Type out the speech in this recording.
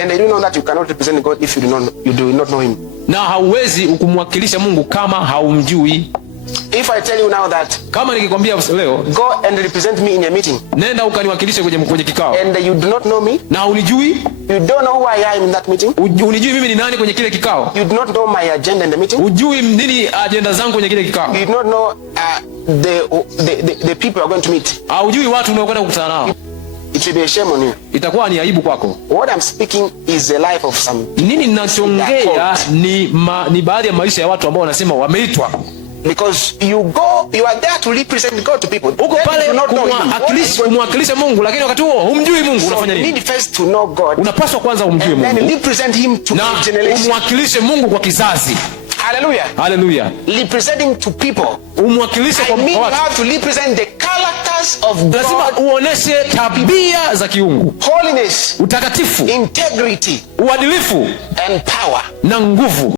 And I do know that you cannot represent God if you do not know him. Na hauwezi kumwakilisha Mungu kama haumjui. If I tell you now that, kama nikikwambia leo, go and represent me in a meeting, nenda ukaniwakilishe kwenye kikao, and you do not know me, na unijui, you don't know who I am in that meeting, unijui mimi ni nani kwenye kile kikao, you do not know my agenda in the meeting, ujui nini agenda zangu kwenye kile kikao, you do not know the people you are going to meet, ujui watu unaokwenda kukutana nao, it will be a shame on you. Itakuwa ni aibu kwako. What I'm speaking is the life of some. Nini ninachongea ni baadhi ya maisha ya watu ambao wanasema wameitwa. Because you are there to represent God to people. Uko pale kumwakilisha Mungu, lakini wakati huo humjui Mungu. Unafanya nini? You need first to know God. Unapaswa kwanza umjue Mungu, and then represent him to the generation. Umwakilishe Mungu kwa kizazi. Hallelujah. Hallelujah. Representing to people. Umwakilishe kwa watu. You have to represent the characters of God. Lazima uoneshe tabia za kiungu. Holiness, utakatifu, integrity, uadilifu and power. Na nguvu.